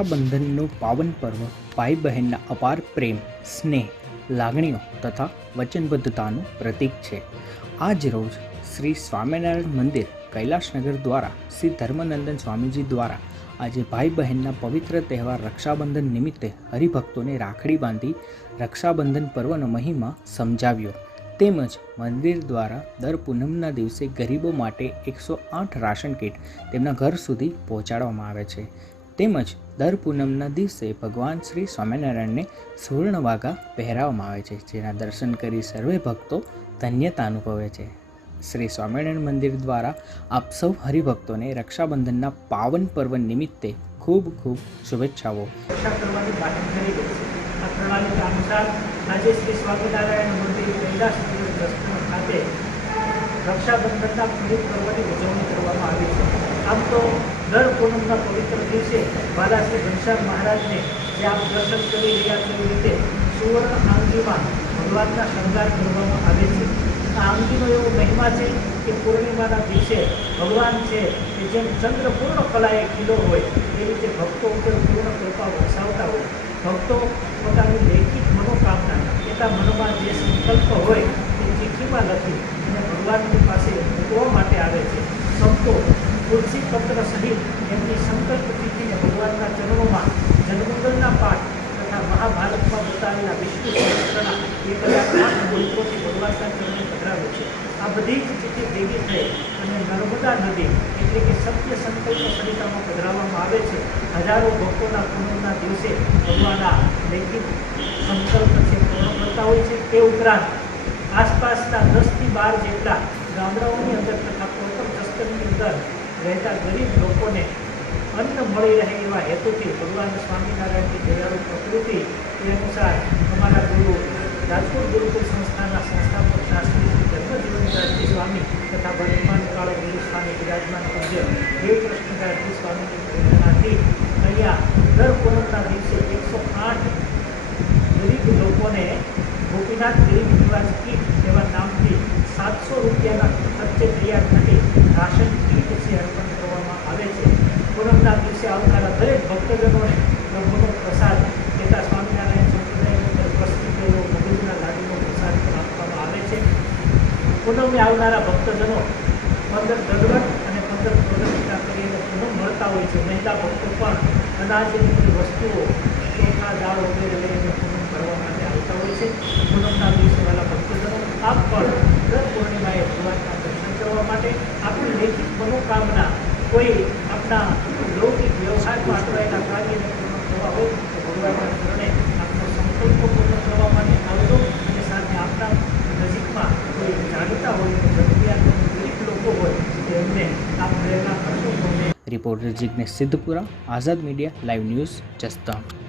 રક્ષાબંધનનું પાવન પર્વ ભાઈ બહેનના અપાર પ્રેમ, સ્નેહ, લાગણીઓ તથા વચનબદ્ધતાનું પ્રતીક છે. આજ રોજ શ્રી સ્વામિનારાયણ મંદિર કૈલાશનગર દ્વારા શ્રી ધર્મનંદન સ્વામીજી દ્વારા આજે ભાઈ બહેનના પવિત્ર તહેવાર રક્ષાબંધન નિમિત્તે હરિભક્તોને રાખડી બાંધી રક્ષાબંધન પર્વનો મહિમા સમજાવ્યો. તેમજ મંદિર દ્વારા દર પૂનમના દિવસે ગરીબો માટે 108 રાશન કીટ તેમના ઘર સુધી પહોંચાડવામાં આવે છે. તેમજ દર પૂનમના દિવસે ભગવાન શ્રી સ્વામિનારાયણને સુવર્ણ વાઘા પહેરાવવામાં આવે છે, જેના દર્શન કરી સર્વે ભક્તો ધન્યતા અનુભવે છે. શ્રી સ્વામિનારાયણ મંદિર દ્વારા આપ સૌ હરિભક્તોને રક્ષાબંધનના પાવન પર્વ નિમિત્તે ખૂબ ખૂબ શુભેચ્છાઓ. રક્ષા કરવાની બાહેંધરી છે. આ પ્રણાલિકા અનુસાર આજે શ્રી સ્વામિનારાયણ મંદિર કૈલાશનગર ટ્રસ્ટ ખાતે રક્ષાબંધનના પુનિત પર્વની ઉજવણી કરવામાં આવી છે. આમ તો દર પૂનમના પવિત્ર દિવસે વાલા શ્રી ઘનશ્યામ મહારાજને જે આપ દર્શન કરી રહ્યા છો એ રીતે સુવર્ણ આંગીમાં ભગવાનના શણગાર કરવામાં આવે છે. આ આંગીનો એવો મહિમા છે કે પૂર્ણિમાના દિવસે ભગવાન છે કે જેમ ચંદ્ર પૂર્ણ કલાએ ખીલો હોય એ રીતે ભક્તો ઉપર પૂર્ણ કૃપા વરસાવતા હોય. ભક્તો પોતાની લૌકિક મનોકામના એટલા મનમાં જે સંકલ્પ હોય એ ચિઠ્ઠીમાં લખી અને ભગવાનની પાસે મૂકવા માટે આવે છે. સંતો તુલસી પત્ર સહિત એમની સંકલ્પ ચિઠ્ઠીને ભગવાનના ચરણોમાં જન્મોદરના પાઠ તથા મહાભારતમાં બતાવેલા વિષ્ણુ સહસ્ત્રના 1008 મંત્રોથી ભગવાનના ચરણે પધરાવે છે. આ બધી જ ચિઠ્ઠી ભેગી થઈ અને નર્મદા નદી એટલે કે સત્ય સંકલ્પ સરિતામાં પધરાવવામાં આવે છે. હજારો ભક્તોના પૂનમના દિવસે ભગવાનના લૌકિક સંકલ્પ છે પૂર્ણ કરતા હોય છે. તે ઉપરાંત આસપાસના 10થી 12 જેટલા ગામડાઓની અંદર તથા કોઈપણ જસ્તરની અંદર રહેતા ગરીબ લોકોને અન્ન મળી રહે એવા હેતુથી ભગવાન સ્વામિનારાયણની દયાળુ પ્રકૃતિ એ અનુસાર અમારા ગુરુ રાજકોટ ગુરુકુળ સંસ્થાના સંસ્થાપક શાસ્ત્રી શ્રી ધર્મજીવનદાસજી સ્વામી તથા વર્તમાન કાળ ગુરુ સ્વામી વિરાજમાન પૂજ્ય દેવકૃષ્ણદાસજી સ્વામીની પ્રેરણાથી અહીંયા દર પૂનમના દિવસે 108 ગરીબ લોકોને ગોપીનાથ ગરીબ નિવાસ કીટ એવા નામથી 700 રૂપિયાના ખર્ચે તૈયાર થતી રાશન કીટ છે અર્પણ કરવામાં આવે છે. પૂનમના દિવસે આવનારા દરેક ભક્તજનોને પ્રભુનો પ્રસાદ તથા સ્વામિનારાયણ સંપ્રદાયની અંદર પ્રસિદ્ધ એવો મગજના લાડુનો પ્રસાદ પણ આપવામાં આવે છે. પૂનમે આવનારા ભક્તજનો 15 દગડ અને 15 પ્રદક્ષિણા કરીને પૂનમ મળતા હોય છે. મહિલા ભક્તો પણ અનાજની વસ્તુઓ ચોખા દાળ વગેરે લઈને પૂનમ કરવા માટે આવતા હોય છે. પૂનમના દિવસે વાળા ભક્તજનો આપ પણ દર પૂર્ણિમાએ ભગવાનના દર્શન કરવા માટે આપણી લૌકિક મનોકામના કોઈ આપણા લૌકિક વ્યવસાયમાં અટવાયેલા કાર્યને પૂર્ણ કરવા હોય તો ભગવાનના ચરણે આપનો સંકલ્પ પૂર્ણ કરવા માટે આવજો. અને સાથે આપણા નજીકમાં કોઈ જાણીતા હોય તો જરૂરિયાતમંદ ગરીબ લોકો હોય તો એમને આપ પ્રેરણા કરશો. રિપોર્ટર જિગ્નેશ સિદ્ધપુરા, આઝાદ મીડિયા લાઈવ ન્યૂઝ, જસદણ.